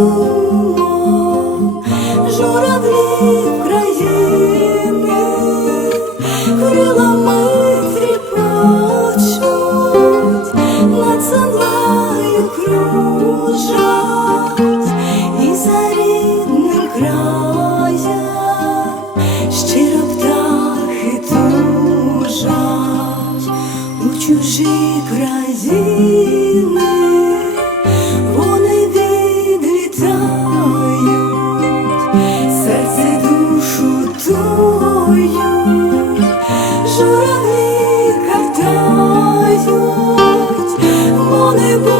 сумом журавлів країни, крилами тріпочуть, над землею кружать і за рідним краєм щиро птахи у чужій країні.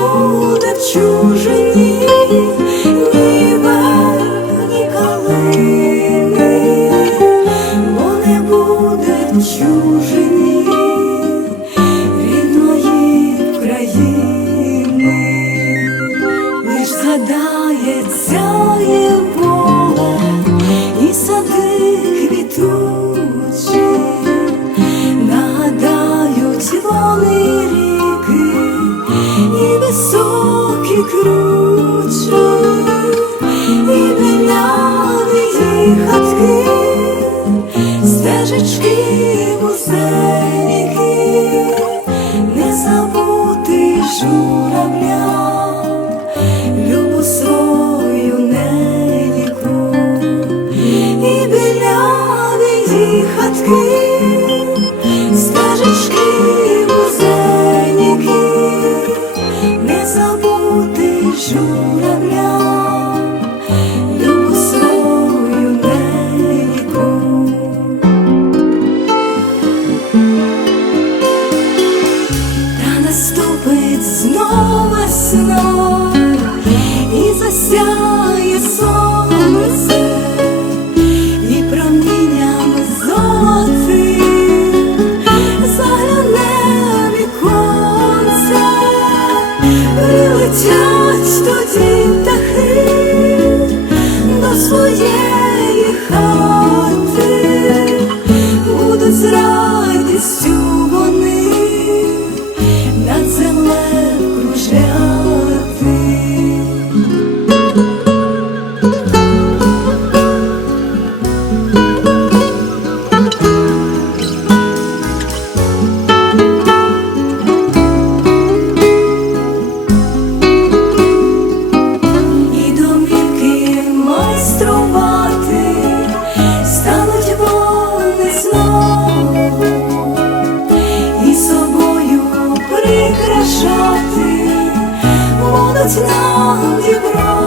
Буде в чужині ні ні калини, бо не буде в чужині рідної країни, лиш згадається наступить знов весна і засяє стануть вони знову. І собою прикрашати будуть нам діброви,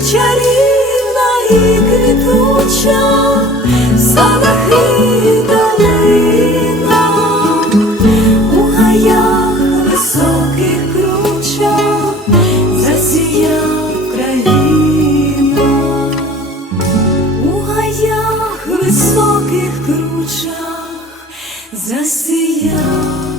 чарівна і квітуча садах долина, у гаях високих кручах засіяв країна, у гаях високих кручах засіяв.